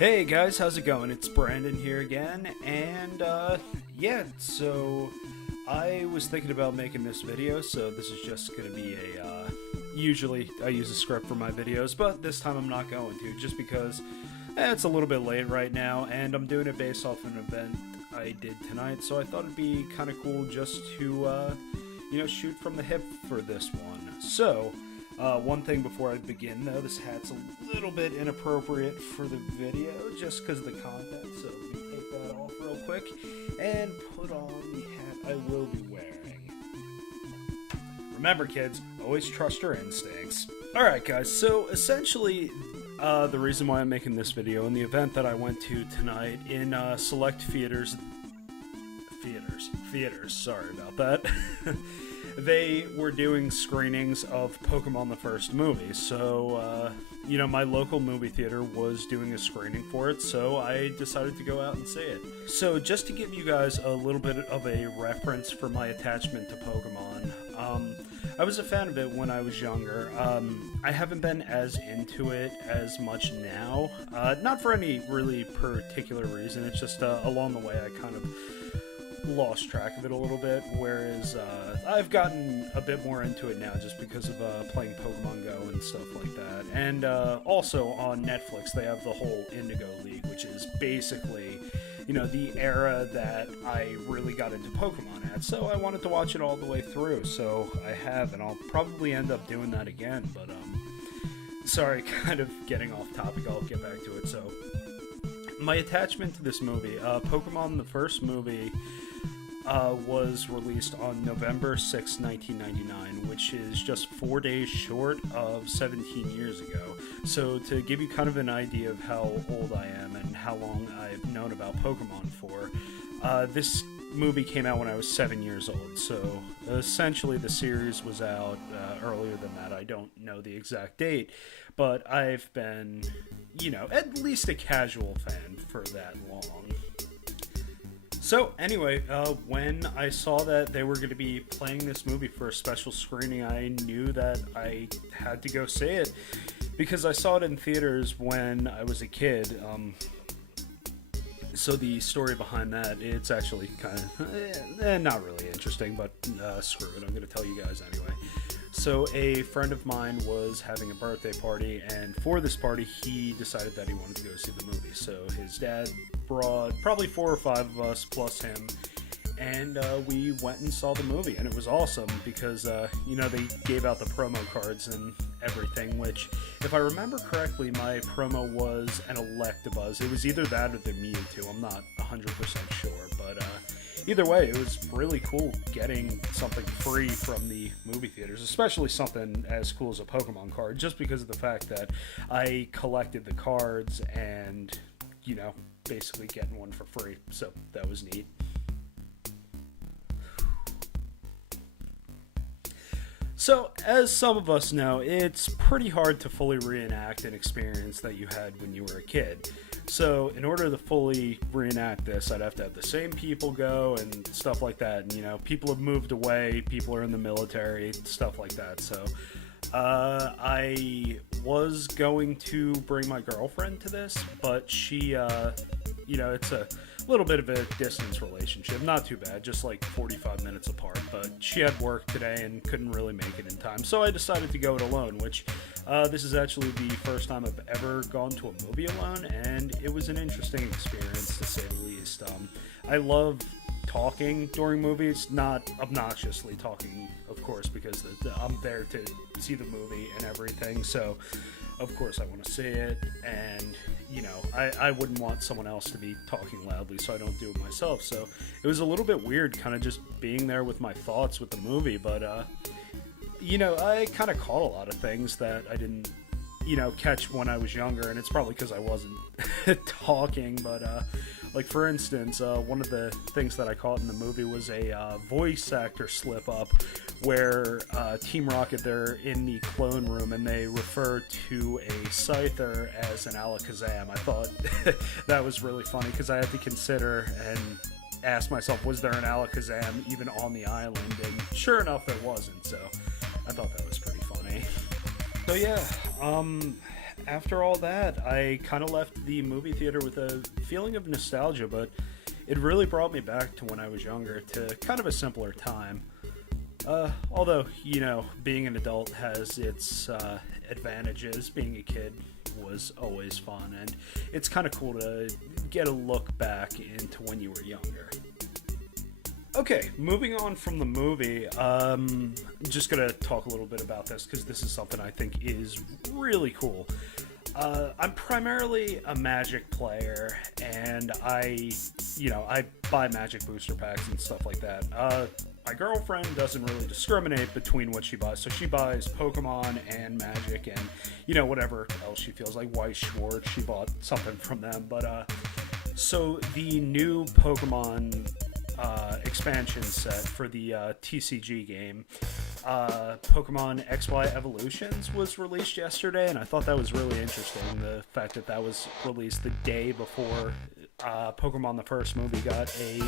Hey guys, how's it going? It's Brandon here again, and so I was thinking about making this video, so this is just going to be usually I use a script for my videos, but this time I'm not going to, just because it's a little bit late right now, and I'm doing it based off an event I did tonight, so I thought it'd be kind of cool just to, shoot from the hip for this one. So, one thing before I begin, though, this hat's a little bit inappropriate for the video, just because of the content, so let me take that off real quick, and put on the hat I will be wearing. Remember, kids, always trust your instincts. Alright, guys, so essentially, the reason why I'm making this video, in the event that I went to tonight in select theaters, sorry about that, they were doing screenings of Pokemon the first movie, so, my local movie theater was doing a screening for it, so I decided to go out and see it. So, just to give you guys a little bit of a reference for my attachment to Pokemon, I was a fan of it when I was younger. I haven't been as into it as much now, not for any really particular reason, it's just along the way I kind of lost track of it a little bit, whereas I've gotten a bit more into it now just because of playing Pokemon Go and stuff like that. And also on Netflix they have the whole Indigo League, which is basically, the era that I really got into Pokemon at, so I wanted to watch it all the way through, so I have, and I'll probably end up doing that again, but sorry, kind of getting off topic, I'll get back to it. So my attachment to this movie, Pokemon the first movie, was released on November 6, 1999, which is just 4 days short of 17 years ago. So to give you kind of an idea of how old I am and how long I've known about Pokemon for, this movie came out when I was 7 years old, so essentially the series was out earlier than that. I don't know the exact date, but I've been, at least a casual fan for that long. So anyway, when I saw that they were going to be playing this movie for a special screening, I knew that I had to go see it, because I saw it in theaters when I was a kid. So the story behind that, it's actually kind of not really interesting, but screw it, I'm going to tell you guys anyway. So a friend of mine was having a birthday party, and for this party he decided that he wanted to go see the movie. So his dad brought probably 4 or 5 of us plus him, and we went and saw the movie, and it was awesome because they gave out the promo cards and everything, which, if I remember correctly, my promo was an Electabuzz. It was either that or the Mewtwo, I'm not 100% sure, but either way, it was really cool getting something free from the movie theaters, especially something as cool as a Pokemon card, just because of the fact that I collected the cards and, basically getting one for free, so that was neat. So, as some of us know, it's pretty hard to fully reenact an experience that you had when you were a kid. So, in order to fully reenact this, I'd have to have the same people go and stuff like that. And, people have moved away, people are in the military, stuff like that. So, I was going to bring my girlfriend to this, but she, it's a little bit of a distance relationship. Not too bad, just like 45 minutes apart, but she had work today and couldn't really make it in time, so I decided to go it alone, which this is actually the first time I've ever gone to a movie alone, and it was an interesting experience, to say the least. I love talking during movies, not obnoxiously talking, of course, because I'm there to see the movie and everything, so of course I want to see it, and I wouldn't want someone else to be talking loudly, so I don't do it myself. So it was a little bit weird kind of just being there with my thoughts with the movie, but I kind of caught a lot of things that I didn't catch when I was younger, and it's probably because I wasn't talking, but like, for instance, one of the things that I caught in the movie was a voice actor slip up where Team Rocket, they're in the clone room and they refer to a Scyther as an Alakazam. I thought that was really funny because I had to consider and ask myself, was there an Alakazam even on the island? And sure enough, there wasn't, so I thought that was pretty funny. So yeah, after all that, I kind of left the movie theater with a feeling of nostalgia, but it really brought me back to when I was younger, to kind of a simpler time. Although, being an adult has its advantages, being a kid was always fun, and it's kind of cool to get a look back into when you were younger. Okay, moving on from the movie, I'm just going to talk a little bit about this because this is something I think is really cool. I'm primarily a Magic player, and I buy Magic booster packs and stuff like that. My girlfriend doesn't really discriminate between what she buys, so she buys Pokemon and Magic and, whatever else she feels like. Weiss Schwartz, she bought something from them, but, so the new Pokemon expansion set for the TCG game, Pokemon XY Evolutions, was released yesterday, and I thought that was really interesting. The fact that that was released the day before Pokemon the first movie got a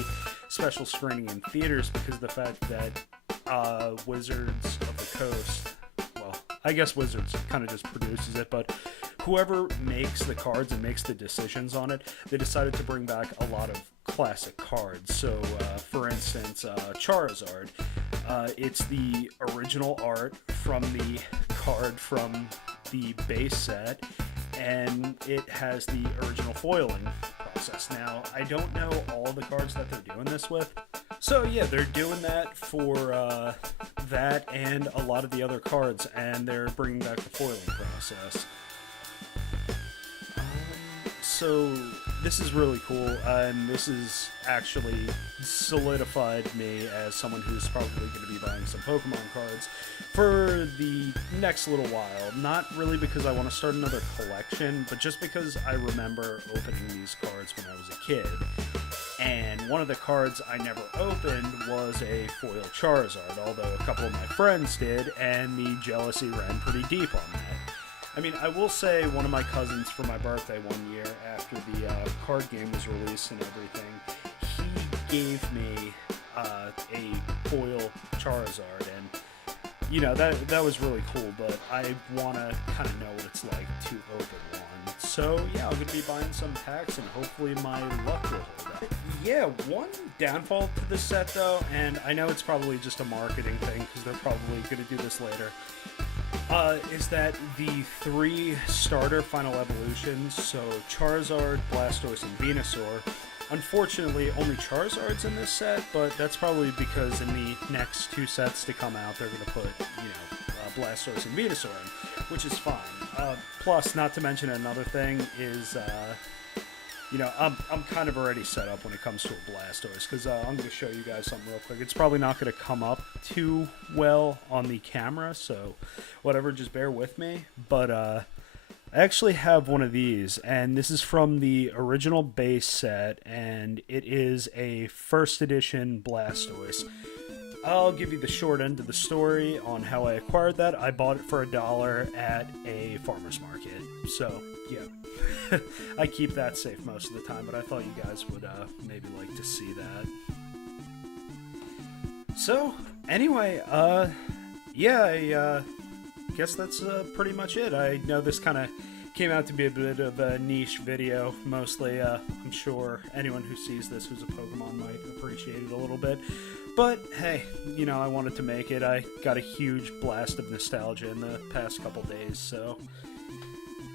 special screening in theaters, because of the fact that Wizards of the Coast, well, I guess Wizards kind of just produces it, but whoever makes the cards and makes the decisions on it, they decided to bring back a lot of classic cards. So, for instance, Charizard. It's the original art from the card from the base set, and it has the original foiling process. Now, I don't know all the cards that they're doing this with. So, yeah, they're doing that for that and a lot of the other cards, and they're bringing back the foiling process. So this is really cool, and this has actually solidified me as someone who's probably going to be buying some Pokemon cards for the next little while. Not really because I want to start another collection, but just because I remember opening these cards when I was a kid. And one of the cards I never opened was a foil Charizard, although a couple of my friends did, and the jealousy ran pretty deep on that. I mean, I will say one of my cousins for my birthday one year after the card game was released and everything, he gave me a foil Charizard, and that was really cool, but I want to kind of know what it's like to open one. So yeah, I'm going to be buying some packs, and hopefully my luck will hold up. Yeah, one downfall to this set though, and I know it's probably just a marketing thing because they're probably going to do this later, is that the 3 starter final evolutions, so Charizard, Blastoise, and Venusaur, unfortunately only Charizard's in this set, but that's probably because in the next 2 sets to come out, they're going to put, Blastoise and Venusaur in, which is fine. Plus, not to mention another thing is, I'm kind of already set up when it comes to a Blastoise, because I'm going to show you guys something real quick. It's probably not going to come up too well on the camera, so whatever, just bear with me. But I actually have one of these, and this is from the original base set, and it is a first edition Blastoise. I'll give you the short end of the story on how I acquired that. I bought it for $1 at a farmer's market, so yeah. I keep that safe most of the time, but I thought you guys would maybe like to see that. So, anyway, yeah, I guess that's pretty much it. I know this kind of came out to be a bit of a niche video, mostly. I'm sure anyone who sees this who's a Pokemon might appreciate it a little bit. But, hey, I wanted to make it. I got a huge blast of nostalgia in the past couple days, so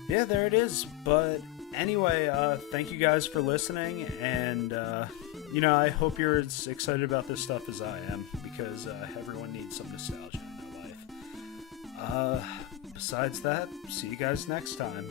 yeah, there it is. But anyway, thank you guys for listening, and I hope you're as excited about this stuff as I am, because everyone needs some nostalgia in their life. Besides that, see you guys next time.